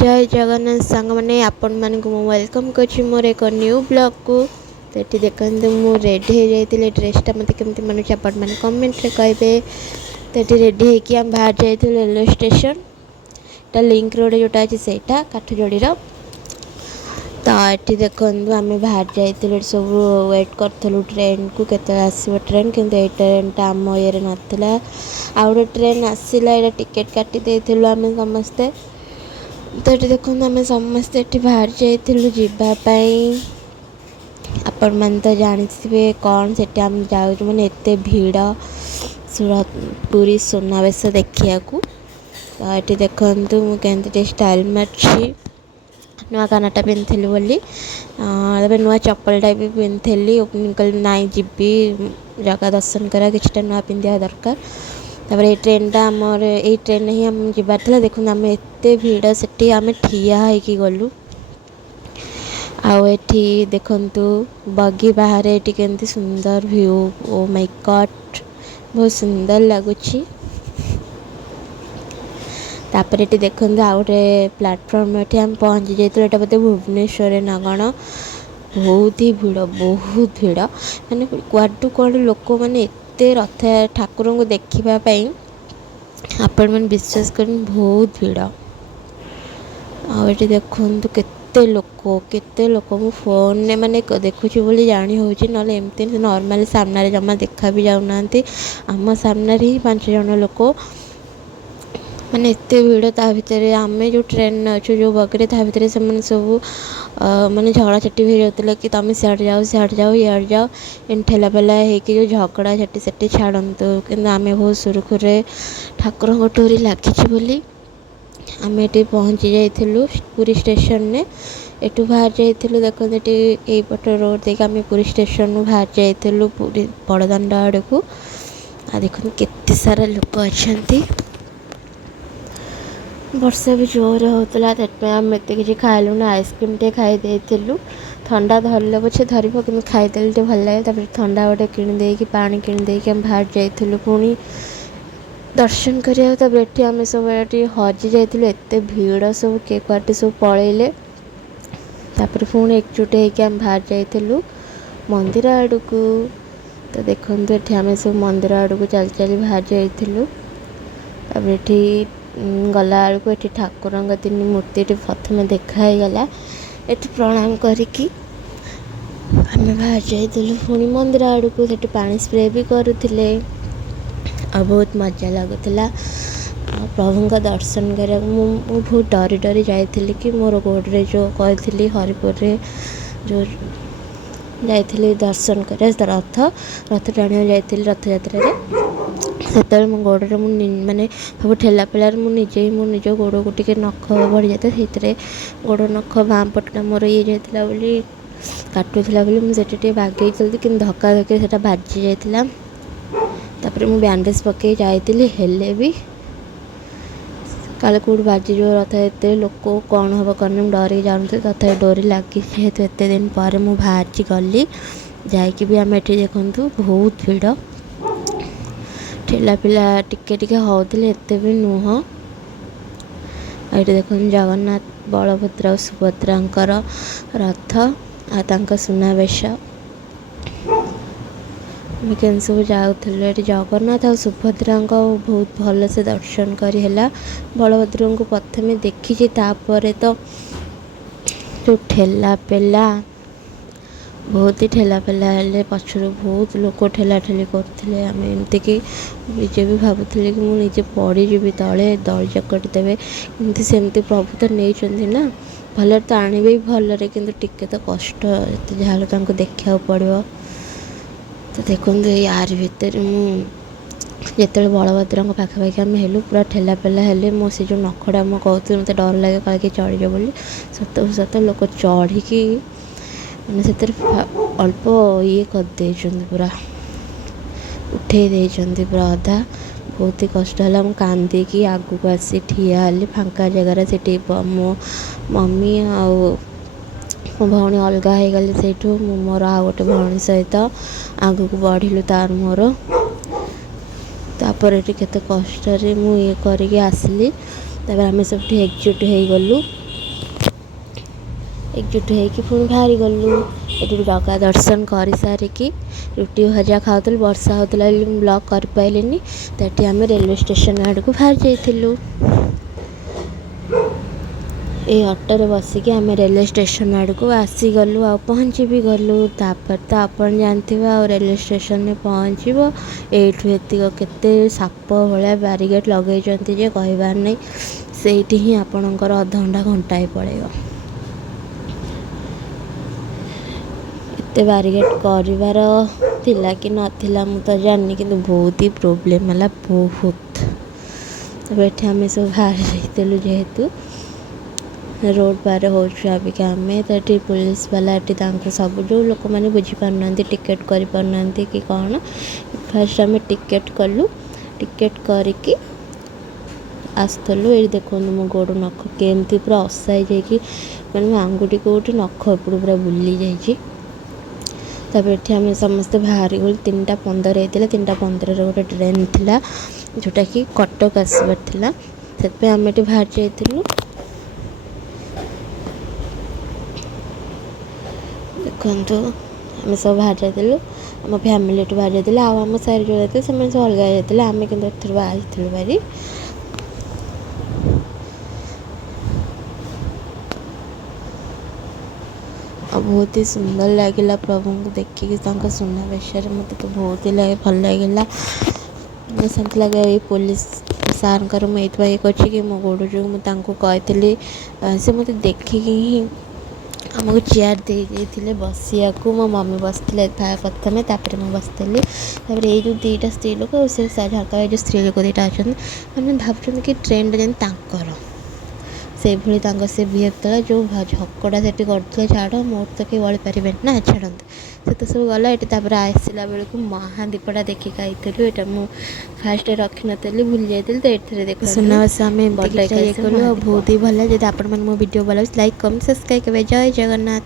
जय जगन्नाथ सांग मैंने आपण मानक वेलकम कर मोर एक न्यू ब्लॉग को। तो ये देखते मु रेडी हो जाती ड्रेसटा मत केमती मन आपण मैंने कमेंट रे कहे। तो ये रेडी होकि आम बाहर जाइए रेलवे स्टेशन टा लिंक रोड जोटा अच्छे से काठजोड़ीर। तो ये देखु आम बाहर जाइए सब वेट करूँ ट्रेन को केत आसो ट्रेन कि ट्रेन टा आम ये नाला आ गए ट्रेन आसला ये टिकेट काटी आम समस्ते। तो ये देखो आम समस्ते बाहर जावाई आपण मैंने तो जानते कौन से आम जाऊँ मैंने एत भीड़ सूरत पूरी सुनावेश देखा। तो ये देखु मुझे स्टाइल मार्ची नुआ कानाटा पिंधि बोली नुआ चप्पलटा भी पिंधि ओपनिंग कल नाई जीबी जगह दर्शन करा किछटा नुआ पिंधा दरकार। तापर ये ट्रेनटा आमर ये ट्रेन ही आम जबार देखो आम एत भीड़ से आम ठिया होगी गलु आठी देखु बगी बाहर ये केमती सुंदर व्यू ओ माय गॉड बहुत सुंदर लगुच। तापर ये देखो आ गए प्लाटफर्म ये आम पहुँची जाइए ये बोलते भुवनेश्वर ना कौन बहुत ही भीड़ माने कुआडू कौन लोक मैंने एत रथ ठाकुर को देखापी आपण मैंने विश्वास कर बहुत भीड़ आठ देखु केते लोक मु फोन ने माने देखुची बोली जानी होची ना एमती नॉर्मली सामने जमा देखा भी जाऊना आम सामने ही 5 जन लोक माने एत भीड़ ता भितर आम जो ट्रेन अच्छु जो बगरे ता भितर से सब माने झगड़ा छाटी हो जाता कि तुम सियाड़ जाओ इड़ जाओ इन ठेला पेला होकि जो झगड़ा छाटी से छाड़तु कि आम बहुत सुरखुरे ठाकुर डोरी लगी बोली आम ये पहुँची जाइलु पुरी स्टेशन ने एटू बाहर जाइलु। देखो ये पट रोड देख आम पुरी स्टेशन बाहर जाइलु पूरी बड़दाण्ड आड़ को आ देखो केते सारा लोक अच्छा वर्षा भी जोर होता आम एत कि खाइलु ना आइसक्रीम टे खाई ठंडा धरले पछे धर कि खाईदे भल लगे। ठंडा गोटे किणदे पानी किणदे आम बाहर जाइलु पुणी दर्शन करा आम सब ये हजि जाइलु एत भीड़ सब किए कटे सब पलैले। तापर पुणी एकजुट होकि आम बाहर जाइलु मंदिर आड़ को। तो देखो ये आम सब मंदिर आड़ को चल चली बाहर जाइलु। तापर ये गला बेलू ये ठाकुर 3 मूर्ति प्रथम देखाई गला ये प्रणाम करके आम बाहर जाइलु पुणी मंदिर आड़ को पानी स्प्रे भी करुले आ बहुत मजा लगुला प्रभु का दर्शन करा। बहुत डरी जाइली कि मोर गोड़े जो कही हरिपुर जो जाइली दर्शन कर रथ टाणी जाइली रथ यात्रा से मो गोड़े माने सब ठेला पेलार मुझे ही निज गोड़ को टे नख बढ़ी जाता से गोड़ नख बाँ पटना मोर ये जाता बोली काटुला बोली मुझे बागे चलती कि धक्का धक्की से बाजी जाता। तापर मु बैंडेज पकई जाइली हेले भी काले कौट बाजी रथ एत लोक कौन हम कौन डर जाऊँ तथा डोरी लगी जेहेतु एत दिन पर मु बाहर गली जाकि भी आम ये देखु बहुत भीड़ ठेला पिला टिके होते एत भी नुह। ये देखो जगन्नाथ बलभद्र और सुभद्रांकर रथ आ सुनावेश केन सब जाऊँ जगन्नाथ और सुभद्रा बहुत भल से दर्शन करा। बलभद्र को प्रथम देखी तापर तो जो ठेला पेला बहुत ही ठेला पेला हेले पछर बहुत लोक ठेला ठेली करते आम एमती कि निजे भी भावुली कि मुझे पड़जी तले दली चकटी देवे एमती सेमती प्रभु तो नहीं ना भल तो आने भल कि तो कष्ट जहाँ देखा पड़ो। तो देखो यार भितर मुझे बलभद्र पाखापाखि आम हेलु पूरा ठेला पेला हेले मो से जो नखड़ा मो कहती मत डर लगे कल चढ़ बोली सत लोक चढ़ी मैंने से अल्प ये करदे पूरा उठे दे पूरा अधा बहुत ही कष्ट है। मुझे कांदी आग को आसी ठिया हेली फांका जगार से मो मम्मी मो भौणी अलग हो गली से मोर आ गोटे भौणी सहित आग को बढ़िलु तार मोर। तापर ये केते कष्ट मुझे करके आसली तापर आम सब एकजुट हो गलु एकजुट होइकी पुणी बाहरी गलु एठु जगा दर्शन कर सारिकी रुटी भजा खाऊल वर्षा होता ब्लॉग कर पाइलिनी तो आम रेलवे स्टेशन आड़ को बाहर जाइलु ये ऑटो बसिकी आम रेलवे स्टेशन आड़ को आसीगलु आ पहुँची भी गलु तापर तो आपन जानते रेलवे स्टेशन में पहुँचब एठू एतिक केते साप भाया बारिकेड लगे जे कहबार नहीं से ही आपणकर अधघंटा घंटाए पड़ेगा एते बारिकेड कर कि नाला मु तो जानी कि बहुत ही प्रोब्लेम है बहुत तब ये आम सब बाहर जाइलु जेहेतु रोड पार होबिका आम तो पुलिस वाला सब जो लोक मैंने बुझीपार टिकेट कर कि कौन फास्ट आम टिकेट कलु टिकेट करके आसलु ये देखो मो गोड़ नख केमती पूरा असाई मैंने आंगुठी कौटी नख एपड़ पूरा बुली जाइए ये आम समस्ते बाहर गलु 3:15 होता 3:15 गोटे ट्रेन थिला जोटा कि कटक आसबार थिला से आम ये बाहर जाइलु देखु आम सब बाहर जाइलु आम फैमिली बाहर जाइए आम सारे जो जाते से अलग जाते आम कि बाहर बारी बहुत ही सुंदर लगिला प्रभु को देखिए सुना बेश मत तो बहुत ही लगे भल लगिला सेमती लगे ये पुलिस सार मुझे कि मो गोड़ जो मुझे से मत देखिकी ही आमको चेयर दे बसिया मो मम्मी बसते प्रथम मुझे बसती ये जो दीटा स्त्री लोक से झारका जो स्त्री लोक दीटा अच्छा मैंने भावुँ कि ट्रेन जेकर से भाई से बिहेव कला जो झकड़ा से करते छाड़ मोर तो कहीं बड़ी पारे ना छाड़ते से तो सब गला ये आसला बेलू महादीपटा देखिक आईलु यहाँ मुझे फास्ट रखी नी भूली जाती तो ये देख सुनावास आम बहुत ही भल जब आपण मो वीडियो भल लाइक कमेंट सब्सक्राइब करें जय जगन्नाथ।